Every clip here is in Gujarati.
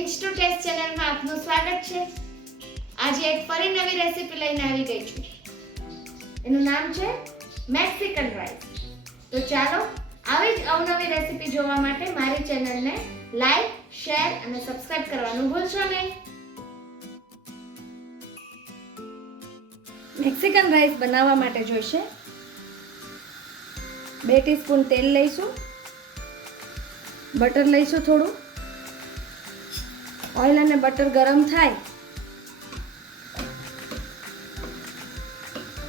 પિંચ ટુ ટેસ્ટ ચેનલમાં આપનું સ્વાગત છે। આજે એક ફરી નવી રેસીપી લઈને આવી ગઈ છું। એનું નામ છે મેક્સિકન રાઈસ। તો ચાલો આવી જ અવનવી રેસીપી જોવા માટે મારી ચેનલને લાઈક, શેર અને સબસ્ક્રાઇબ કરવાનું ભૂલશો નહીં। મેક્સિકન રાઈસ બનાવવા માટે જોઈશે 2 ટીસ્પૂન તેલ લઈશું, બટર લઈશું થોડું, ઓઇલ અને બટર ગરમ થાય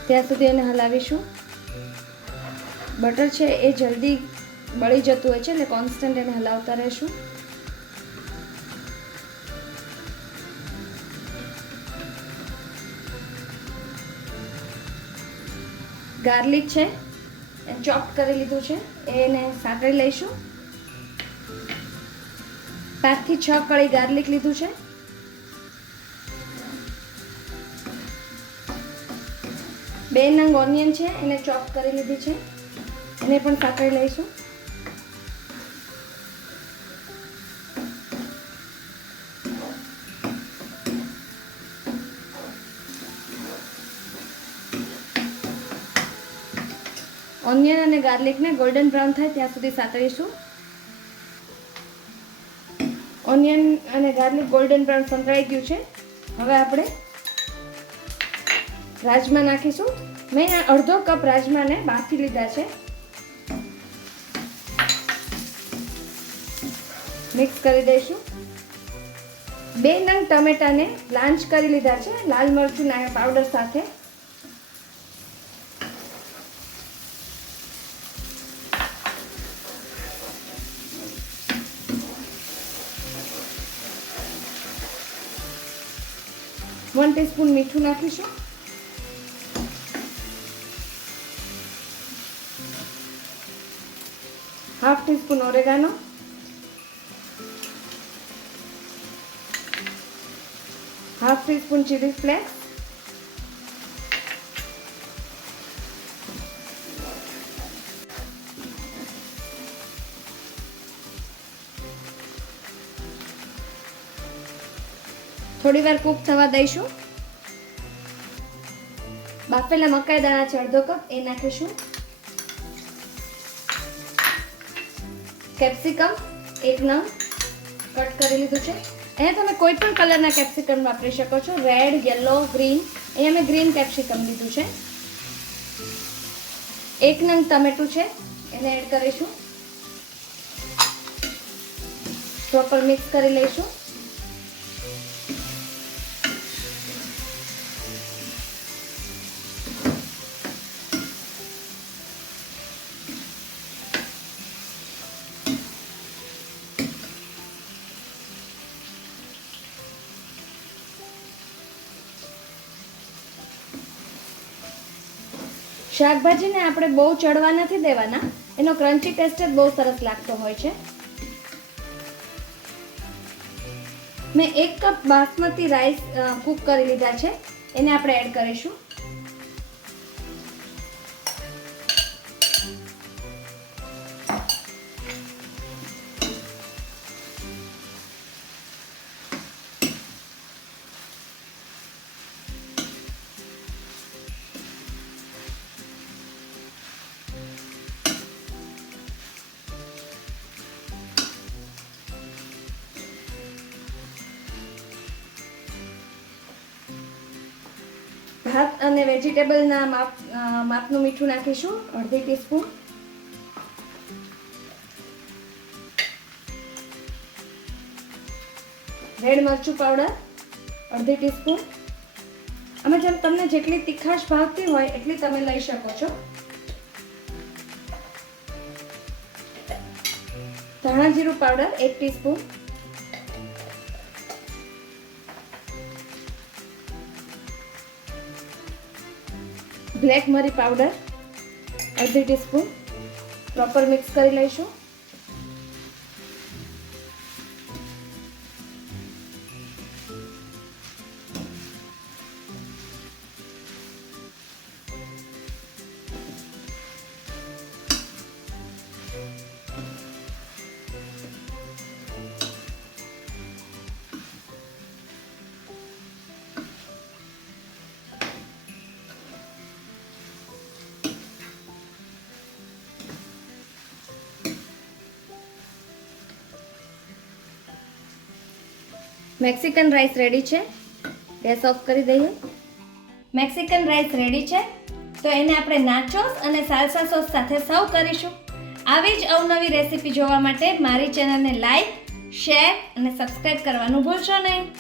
ત્યાં સુધી એને હલાવીશું। બટર છે એ જલ્દી બળી જતું હોય છે એટલે કોન્સ્ટન્ટ એને હલાવતા રહેશું। ગાર્લિક છે એ ચોપ કરી લીધું છે, એને સાતળી લઈશું। 5 થી 6 કળી ગાર્લિક લીધું છે। બે નંગ ઓનિયન છે એને ચોપ કરી લીધી છે, એને પણ સાતળી લઈશું। ઓનિયન અને ગાર્લિકને ગોલ્ડન બ્રાઉન થાય ત્યાં સુધી સાતળીશું। ઓનિયન અને ગાર્લિક ગોલ્ડન બ્રાઉન સંતળાઈ ગયું છે। હવે આપણે રાજમા નાખીશું। મેં અડધો કપ રાજમાને બાફી લીધા છે। મિક્સ કરી દઈશું। 2 નંગ ટમેટાને બ્લાન્ચ કરી લીધા છે લાલ મરચું પાવડર સાથે। वन टीस्पून मीठું નાખીશું। Half teaspoon oregano, half teaspoon chilli flakes, થોડી વાર કૂક થવા દઈશું। બાફેલા મકાઈ દાણા છે અડધો કપ એ નાખીશું। કેપ્સિકમ 1 નંગ કટ કરી લીધું છે। અહીંયા તમે કોઈ પણ કલરના કેપ્સિકમ વાપરી શકો છો, રેડ, યલો, ગ્રીન। અહીંયા મેં ગ્રીન કેપ્સિકમ લીધું છે। 1 નંગ ટમેટું છે એને એડ કરીશું। પ્રોપર મિક્સ કરી લઈશું। શાકભાજીને આપણે બહુ ચડવા નથી દેવાના, એનો ક્રન્ચી ટેસ્ટ જ બહુ સરસ લાગતો હોય છે। મેં 1 કપ બાસમતી રાઈસ કૂક કરી લીધા છે, એને આપણે એડ કરીશું। ભાત અને વેજીટેબલના માપનું મીઠું નાખીશું, અડધી ટીસ્પૂન। રેડ મરચું પાવડર અડધી ટીસ્પૂન। અમે જેમ તમને જેટલી તીખાશ ભાવતી હોય એટલી તમે લઈ શકો છો। ધાણા જીરું પાવડર 1 ટીસ્પૂન। બ્લેક મરી પાવડર અડધી ટીસ્પૂન। પ્રોપર મિક્સ કરી લઈશું। મેક્સિકન રાઈસ રેડી છે. ગેસ ઓફ કરી દઈએ. મેક્સિકન રાઈસ રેડી છે. તો એને આપણે નાચોસ અને સાલ્સા સોસ સાથે સર્વ કરીશું. આવી જ અવનવી રેસીપી જોવા માટે મારી ચેનલને લાઈક, શેર અને સબસ્ક્રાઇબ કરવાનું ભૂલશો નહીં.